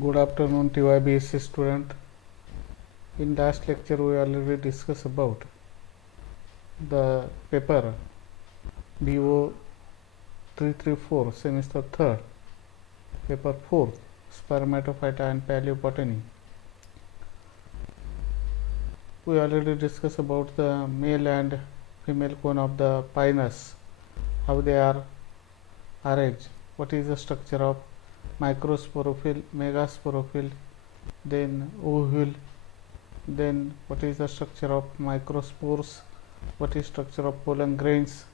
Good afternoon, TYBSc student. In last lecture, we already discussed about the paper BO 334, semester 3rd, paper 4, Spermatophyta and Paleobotany. We already discussed about the male and female cone of the pinus, how they are arranged, what is the structure of microsporophyll, megasporophyll, then ovule, then what is the structure of microspores, what is structure of pollen grains,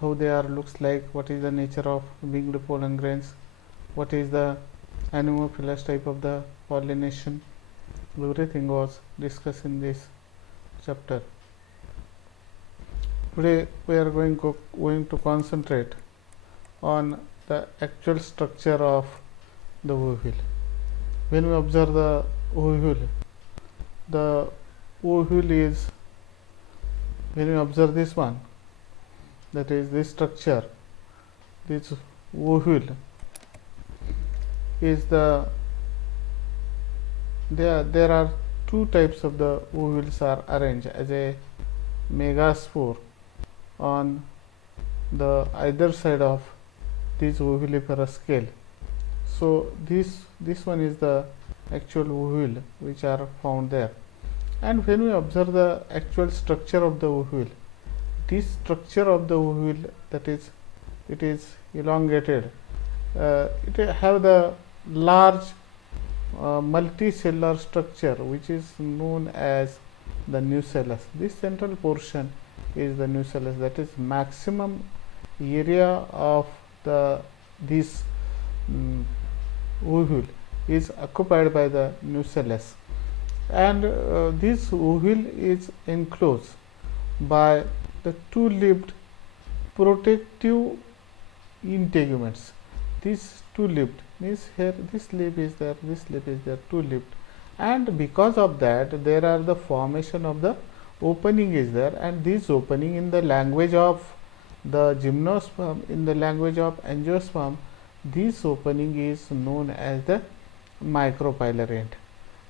how they are looks like, what is the nature of winged pollen grains, what is the anemophilous type of the pollination. Everything was discussed in this chapter. Today we are going to concentrate on the actual structure of the ovule. When we observe the ovule is, when we observe this one, that is this structure, this ovule is there are two types of the ovules are arranged as a megaspore on the either side of this ovuliferous scale. So this one is the actual ovule which are found there. And when we observe the actual structure of the ovule, this structure of the ovule, that is, it is elongated. It have the large multicellular structure which is known as the nucellus. This central portion is the nucellus, that is maximum area of this ovule is occupied by the nucellus, and this ovule is enclosed by the two-lipped protective integuments. These two-lipped means here this lip is there, this lip is there, two-lipped, and because of that there are the formation of the opening is there, and this opening in the language of the gymnosperm, in the language of angiosperm, this opening is known as the micropylar end.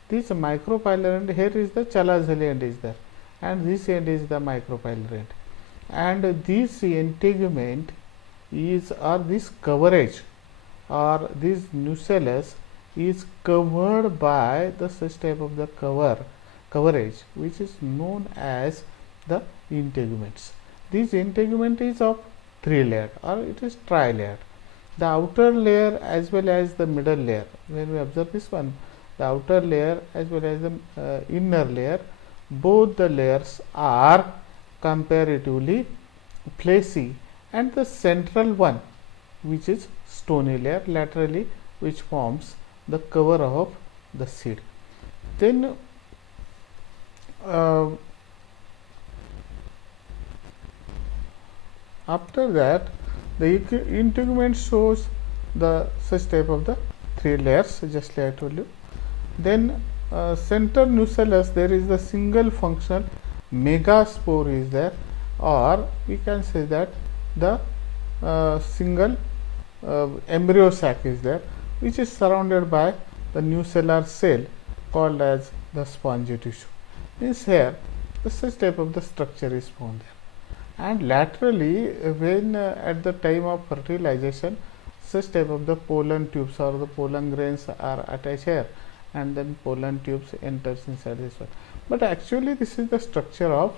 This micropylar end, here is the Chalazali end is there, and this end is the micropylar end, and this integument is, or this coverage or this nucellus is covered by the such type of the coverage which is known as the integuments. This integument is of three layered, or it is tri-layered. The outer layer as well as the middle layer, when we observe this one, the outer layer as well as the inner layer, both the layers are comparatively fleshy, and the central one which is stony layer laterally, which forms the cover of the seed. Then after that the integument shows the such type of the three layers, just like I told you. Then center nucellus, there is the single functional megaspore is there, or we can say that the single embryo sac is there, which is surrounded by the nucellar cell called as the spongy tissue. Means here the such type of the structure is found there, and laterally when at the time of fertilization, such type of the pollen tubes or the pollen grains are attached here, and then pollen tubes enters inside this one. But actually this is the structure of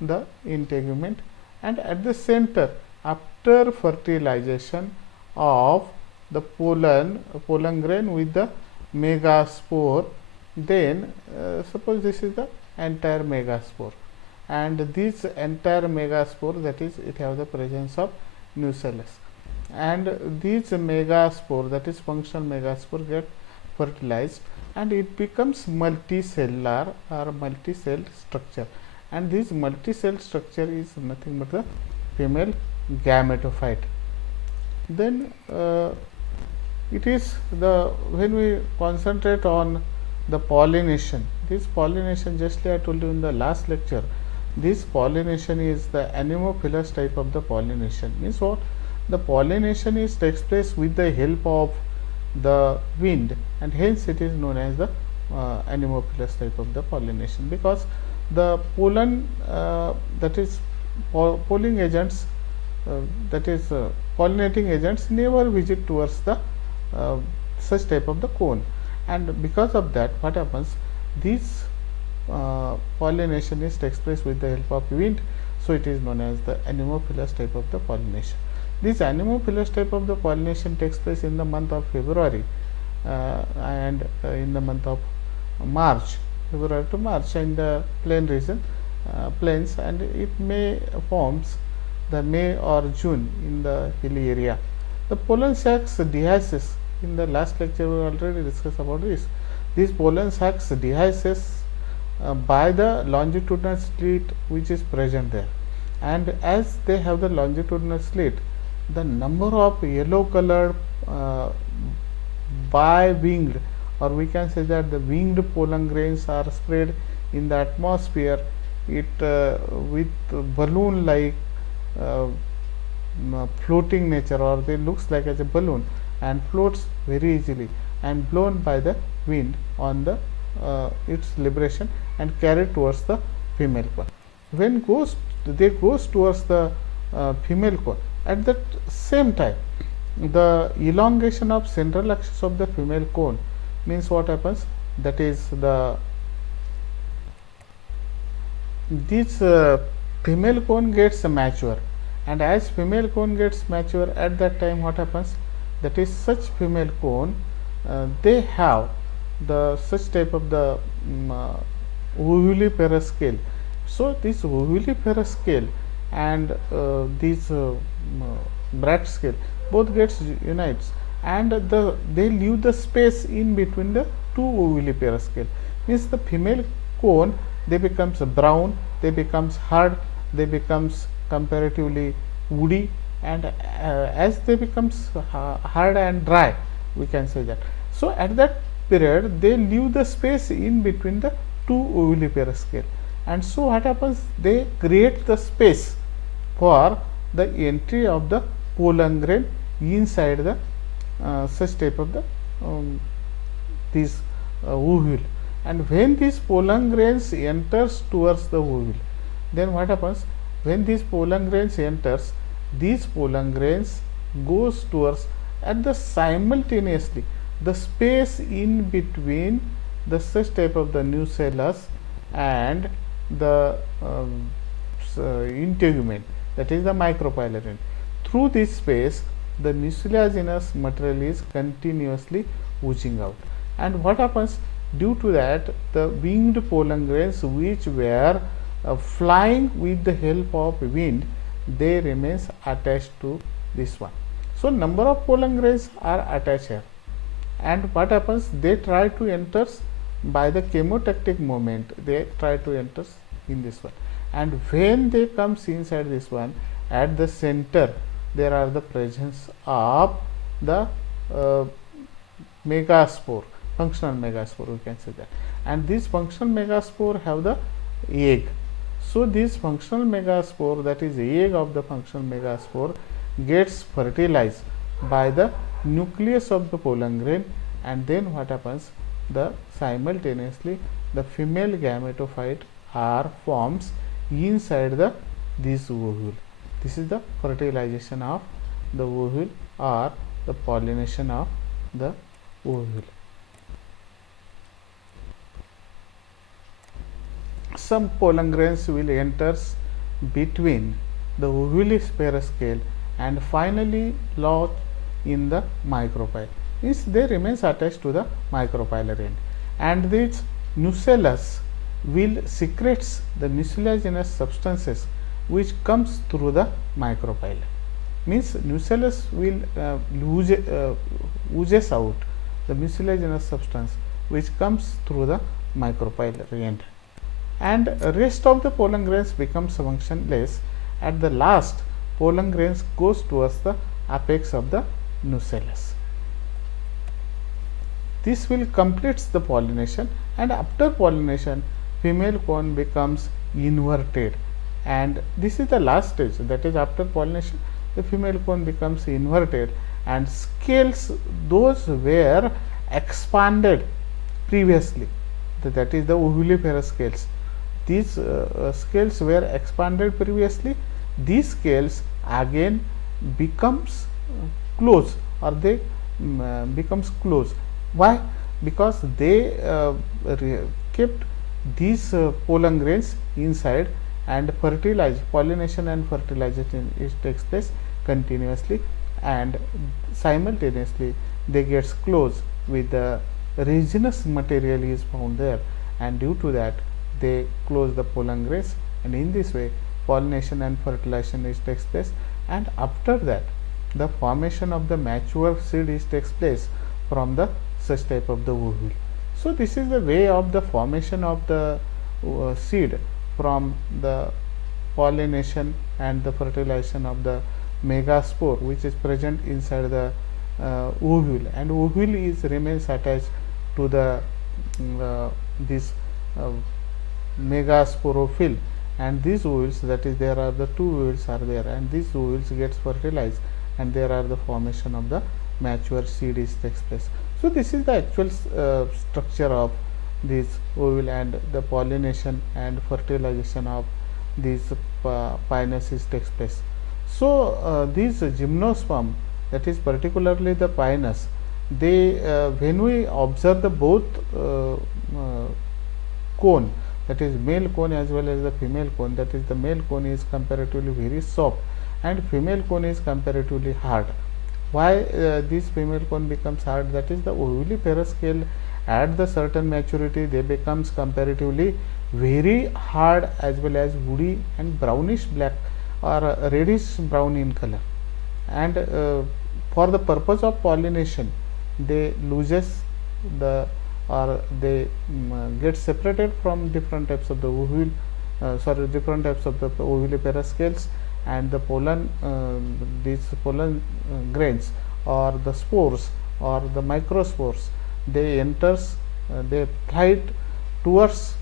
the integument, and at the center, after fertilization of the pollen grain with the megaspore, then suppose this is the entire megaspore, and this entire megaspore, that is, it have the presence of nucellus, and these megaspore, that is functional megaspore, get fertilized and it becomes multicellular or multicell structure, and this multicell structure is nothing but the female gametophyte. Then it is the, when we concentrate on the pollination, this pollination, just like I told you in the last lecture, this pollination is the anemophilous type of the pollination. Means what? The pollination is takes place with the help of the wind, and hence it is known as the anemophilous type of the pollination, because the pollen that is polling agents, that is pollinating agents, never visit towards the such type of the cone, and because of that what happens, this pollination is takes place with the help of wind, so it is known as the anemophilous type of the pollination. This anemophilous type of the pollination takes place in the month of February and in the month of March, February to March, in the plain region, plains, and it may forms the May or June in the hilly area. The pollen sacs dehisces. In the last lecture we already discussed about this. These pollen sacs dehisces by the longitudinal slit which is present there, and as they have the longitudinal slit, the number of yellow colored bi-winged, or we can say that the winged pollen grains are spread in the atmosphere, it with balloon like floating nature, or they looks like as a balloon and floats very easily and blown by the wind on the its liberation and carried towards the female cone. When they goes towards the female cone, at that same time the elongation of central axis of the female cone, means what happens, that is the this female cone gets mature, and as female cone gets mature, at that time what happens, that is such female cone they have the such type of the ovuliparous scale. So this ovuliparous scale and this Bragg scale both gets unites, and they leave the space in between the two ovuliparous scale, means the female cone, they becomes brown, they becomes hard, they becomes comparatively woody, and as they becomes hard and dry, we can say that. So at that period they leave the space in between the two ovuliparous scale, and so what happens, they create the space for the entry of the pollen grain inside the such type of the this ovule. And when these pollen grains enters towards the ovule, then what happens, when these pollen grains enters, these pollen grains goes towards, at the simultaneously the space in between the such type of the nucellus and the integument, that is the micropylarin. Through this space the mucilaginous material is continuously oozing out, and what happens, due to that the winged pollen grains which were flying with the help of wind, they remains attached to this one. So number of pollen grains are attached here, and what happens, they try to enter by the chemotactic movement, they try to enter in this one, and when they comes inside this one, at the center there are the presence of the megaspore, functional megaspore, we can say that, and this functional megaspore have the egg. So this functional megaspore, that is egg of the functional megaspore, gets fertilized by the nucleus of the pollen grain, and then what happens, the simultaneously the female gametophyte are forms inside the this ovule. This is the fertilization of the ovule or the pollination of the ovule. Some pollen grains will enters between the ovuliparous scale and finally lodge in the micropyle, means they remains attached to the micropylarin, and this nucellus will secretes the mucilaginous substances which comes through the micropyle, means nucellus will oozes out the mucilaginous substance which comes through the micropylarin, and rest of the pollen grains becomes functionless. At the last, pollen grains goes towards the apex of the nucellus. This will completes the pollination, and after pollination female cone becomes inverted, and this is the last stage, that is after pollination the female cone becomes inverted, and scales those were expanded previously, that is the ovuliferous scales. These scales were expanded previously. These scales again becomes close, or they becomes close. Why? Because they kept these pollen grains inside, and fertilize, pollination and fertilization is takes place continuously, and simultaneously they gets close with the resinous material is found there, and due to that they close the pollen grains, and in this way pollination and fertilization is takes place, and after that the formation of the mature seed is takes place from the such type of the ovule. So this is the way of the formation of the seed from the pollination and the fertilization of the megaspore, which is present inside the ovule, and ovule is remains attached to the this uh, megasporophyll, and these ovules, that is there are the two ovules are there, and these ovules gets fertilized, and there are the formation of the mature seed is takes place. So this is the actual structure of this ovule, and the pollination and fertilization of these pinus takes place. So these gymnosperm, that is particularly the pinus, they when we observe the both cone, that is male cone as well as the female cone, that is the male cone is comparatively very soft and female cone is comparatively hard. Why this female cone becomes hard? That is the ovuliferous scale at the certain maturity they becomes comparatively very hard as well as woody and brownish black or reddish brown in color, and for the purpose of pollination they loses the, or they get separated from different types of the ovule, different types of the ovuliferous scales, and the pollen these pollen grains or the spores or the microspores, they enters they fly towards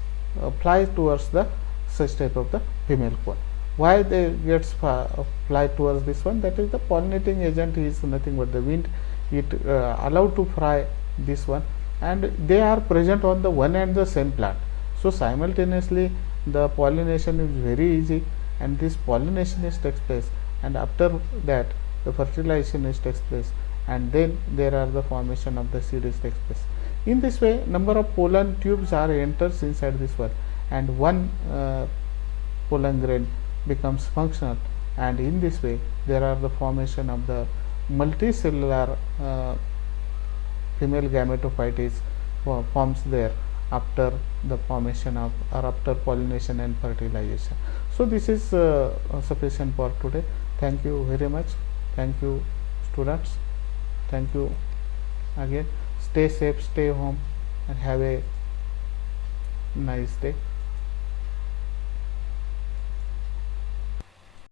the such type of the female cone. Why they gets fly towards this one? That is the pollinating agent is nothing but the wind. It allowed to fly this one, and they are present on the one and the same plant. So simultaneously the pollination is very easy, and this pollination is takes place, and after that the fertilization is takes place, and then there are the formation of the seed is takes place. In this way number of pollen tubes are enters inside this one, and one pollen grain becomes functional, and in this way there are the formation of the multicellular female gametophyte is forms there after the formation of, or after pollination and fertilization. So this is sufficient for today. Thank you very much. Thank you students. Thank you again. Stay safe, stay home, and have a nice day.